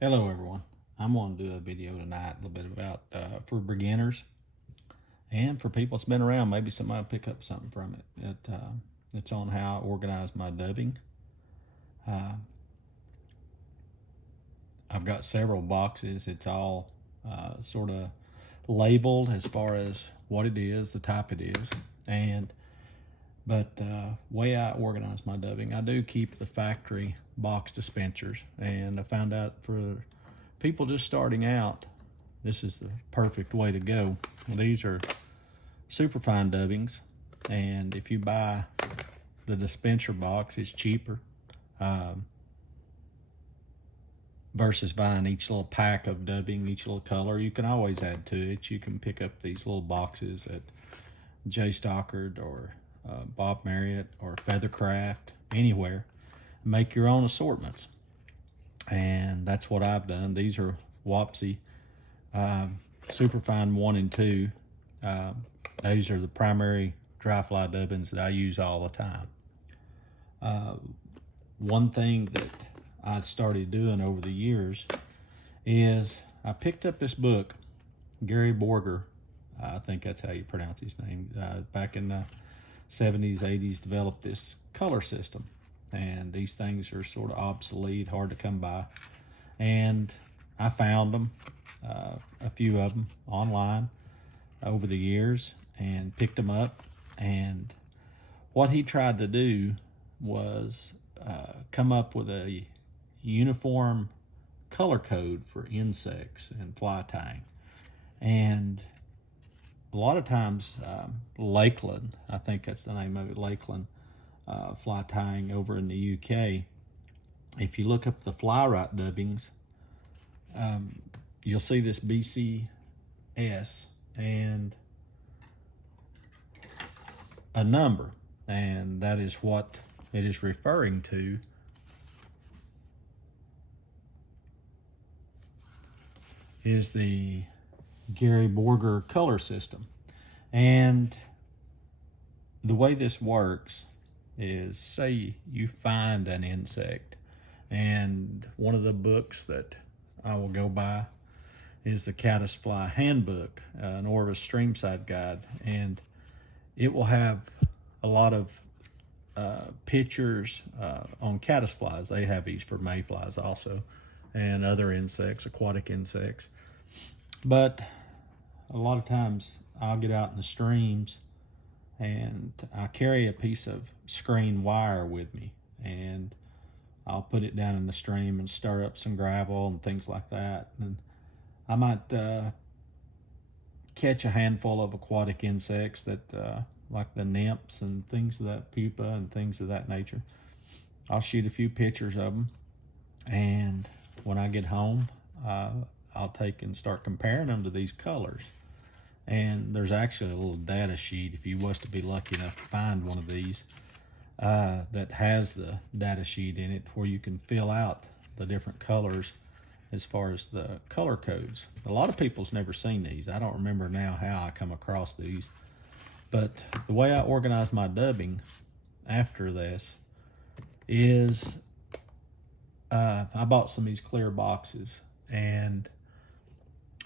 Hello everyone. I'm going to do a video tonight a little bit about for beginners and for people that's been around. Maybe somebody will pick up something from it. It's on how I organize my dubbing. Uh, I've got several boxes. It's all sort of labeled as far as what it is, the type it is, and but way I organize my dubbing, I do keep the factory box dispensers, and I found out for people just starting out, this is the perfect way to go. These are super fine dubbings, and if you buy the dispenser box, it's cheaper versus buying each little pack of dubbing, each little color. You can always add to it. You can pick up these little boxes at J. Stockard or Bob Marriott or Feathercraft, anywhere. Make your own assortments, and that's what I've done. These are Wapsi Superfine 1 and 2. These are the primary dry fly dubbins that I use all the time. One thing that I started doing over the years is I picked up this book, Gary Borger, I think that's how you pronounce his name, back in the 70s, 80s, developed this color system. And these things are sort of obsolete, hard to come by. And I found them, a few of them online over the years, and picked them up. And what he tried to do was come up with a uniform color code for insects and fly tying. And a lot of times, Lakeland, I think that's the name of it, Lakeland fly tying over in the UK. If you look up the fly right dubbings, you'll see this BCS and a number, and that is what it is referring to. Is the Gary Borger color system. And the way this works is, say you find an insect, and one of the books that I will go by is the Caddisfly Handbook, an Orvis Streamside Guide, and it will have a lot of pictures on caddisflies. They have these for mayflies also, and other insects, aquatic insects. But a lot of times I'll get out in the streams and I carry a piece of screen wire with me, and I'll put it down in the stream and stir up some gravel and things like that. And I might catch a handful of aquatic insects that like the nymphs and things of that, pupa and things of that nature. I'll shoot a few pictures of them, and when I get home, I'll take and start comparing them to these colors. And there's actually a little data sheet, if you was to be lucky enough to find one of these, that has the data sheet in it where you can fill out the different colors as far as the color codes. A lot of people's never seen these. I don't remember now how I come across these, but the way I organize my dubbing after this is I bought some of these clear boxes, and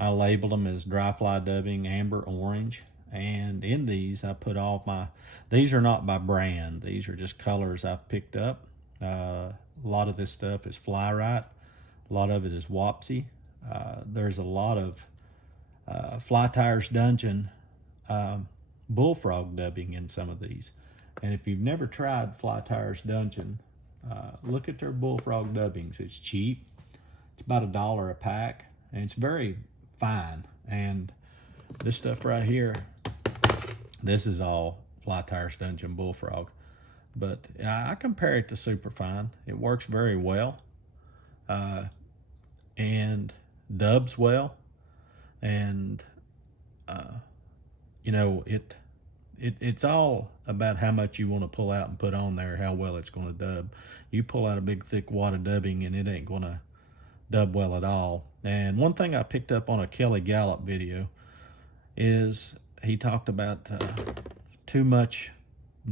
I labeled them as dry fly dubbing, amber, orange. And in these, I put all my, these are not by brand. These are just colors I've picked up. A lot of this stuff is fly right. A lot of it is Wapsi. There's a lot of Fly Tires Dungeon bullfrog dubbing in some of these. And if you've never tried Fly Tires Dungeon, look at their bullfrog dubbings. It's cheap. It's about $1 a pack, and it's very fine. And this stuff right here, this is all Fly Tires Dungeon bullfrog, but I compare it to Superfine. It works very well, and dubs well, and you know, it's all about how much you want to pull out and put on there, how well it's going to dub. You pull out a big thick wad of dubbing and it ain't going to dub well at all. And one thing I picked up on a Kelly Gallup video is he talked about too much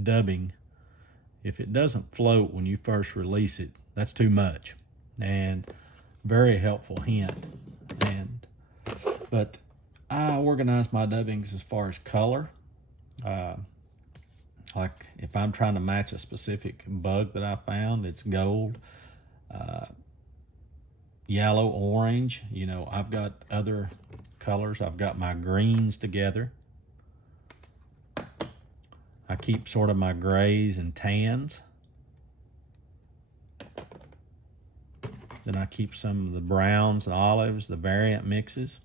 dubbing. If it doesn't float when you first release it, that's too much. And very helpful hint. But I organize my dubbings as far as color. Like if I'm trying to match a specific bug that I found, it's gold, yellow, orange. You know, I've got other colors. I've got my greens together. I keep sort of my grays and tans. Then I keep some of the browns and olives, the variant mixes.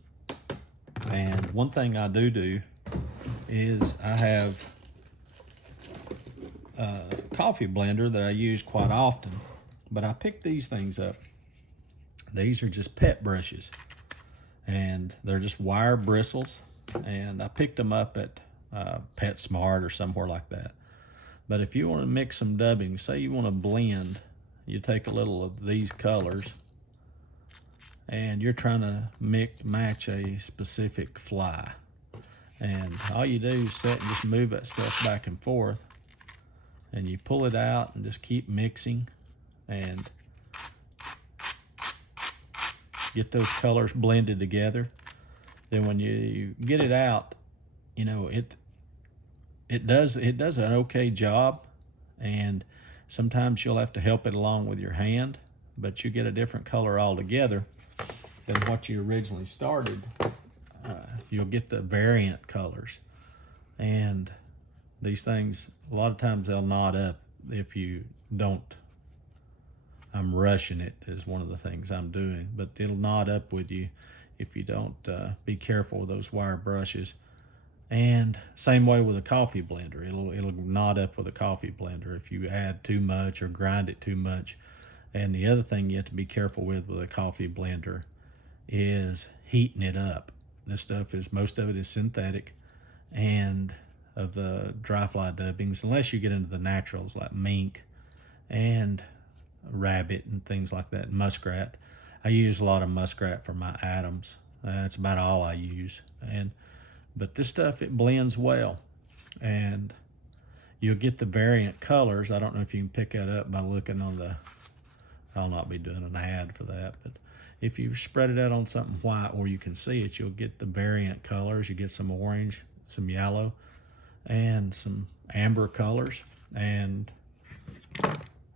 And one thing I do is I have a coffee blender that I use quite often, but I pick these things up. These are just pet brushes, and they're just wire bristles, and I picked them up at PetSmart or somewhere like that. But if you want to mix some dubbing, say you want to blend, you take a little of these colors and you're trying to match a specific fly, and all you do is sit and just move that stuff back and forth, and you pull it out and just keep mixing and get those colors blended together. Then when you get it out, you know, it does an okay job, and sometimes you'll have to help it along with your hand, but you get a different color altogether than what you originally started. You'll get the variant colors, and these things, a lot of times they'll knot up if you don't. I'm rushing it is one of the things I'm doing, but it'll knot up with you if you don't be careful with those wire brushes. And same way with a coffee blender, it'll knot up with a coffee blender if you add too much or grind it too much. And the other thing you have to be careful with a coffee blender is heating it up. This stuff is, most of it is synthetic, and of the dry fly dubbings, unless you get into the naturals like mink and rabbit and things like that, muskrat. I use a lot of muskrat for my Adams. That's about all I use. But this stuff, it blends well, and you'll get the variant colors. I don't know if you can pick that up by looking on the, I'll not be doing an ad for that, but if you spread it out on something white where you can see it, you'll get the variant colors. You get some orange, some yellow, and some amber colors. And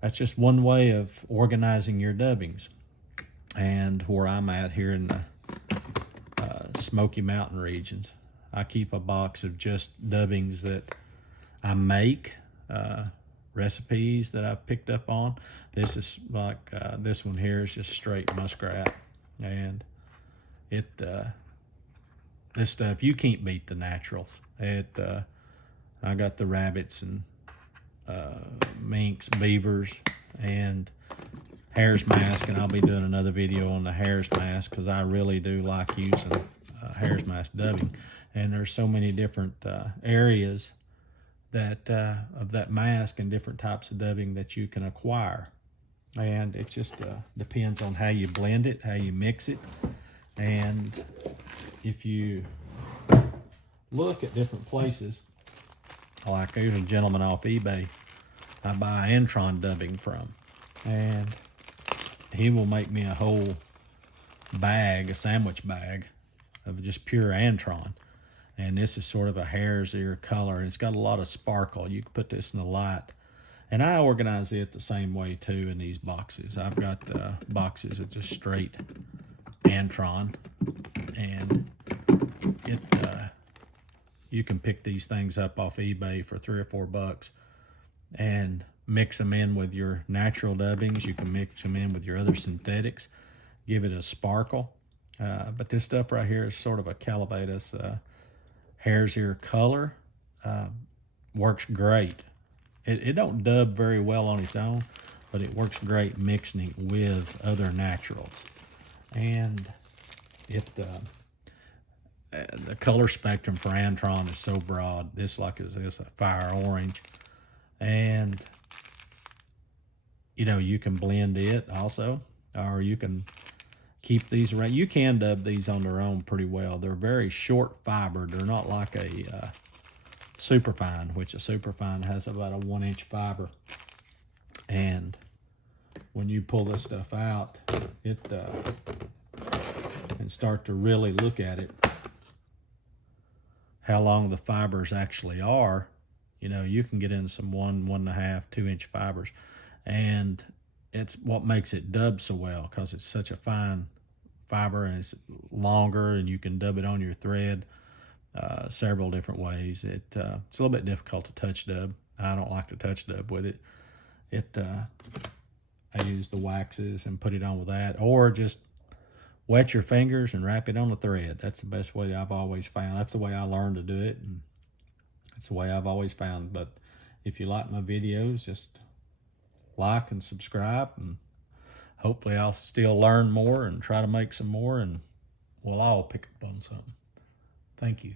that's just one way of organizing your dubbings. And where I'm at here in the Smoky Mountain regions, I keep a box of just dubbings that I make, recipes that I've picked up on. This is like, this one here is just straight muskrat. And this stuff, you can't beat the naturals. I got the rabbits and minks, beavers, and hare's mask, and I'll be doing another video on the hare's mask because I really do like using hare's mask dubbing. And there's so many different areas that of that mask and different types of dubbing that you can acquire. And it just depends on how you blend it, how you mix it. And if you look at different places, like there's a gentleman off eBay I buy Antron dubbing from, and he will make me a whole bag, a sandwich bag of just pure Antron. And this is sort of a hare's ear color, and it's got a lot of sparkle. You can put this in the light. And I organize it the same way too in these boxes. I've got boxes of just straight Antron, and you can pick these things up off eBay for $3 or $4 and mix them in with your natural dubbings. You can mix them in with your other synthetics, give it a sparkle. But this stuff right here is sort of a Callibatus hare's ear color. Works great. It don't dub very well on its own, but it works great mixing it with other naturals. And the color spectrum for Antron is so broad. This is a fire orange, and you know, you can blend it also, or you can keep these around. You can dub these on their own pretty well. They're very short fibered. They're not like a superfine, which a superfine has about a 1-inch fiber. And when you pull this stuff out, it and start to really look at it, how long the fibers actually are, you know, you can get in some 1.5, 2-inch fibers. And it's what makes it dub so well, because it's such a fine fiber and it's longer, and you can dub it on your thread several different ways. It's a little bit difficult to touch dub. I don't like to touch dub with it. I use the waxes and put it on with that, or just wet your fingers and wrap it on the thread. That's the best way I've always found. That's the way I learned to do it, and that's the way I've always found. But if you like my videos, just like and subscribe, and hopefully I'll still learn more and try to make some more, and we'll all pick up on something. Thank you.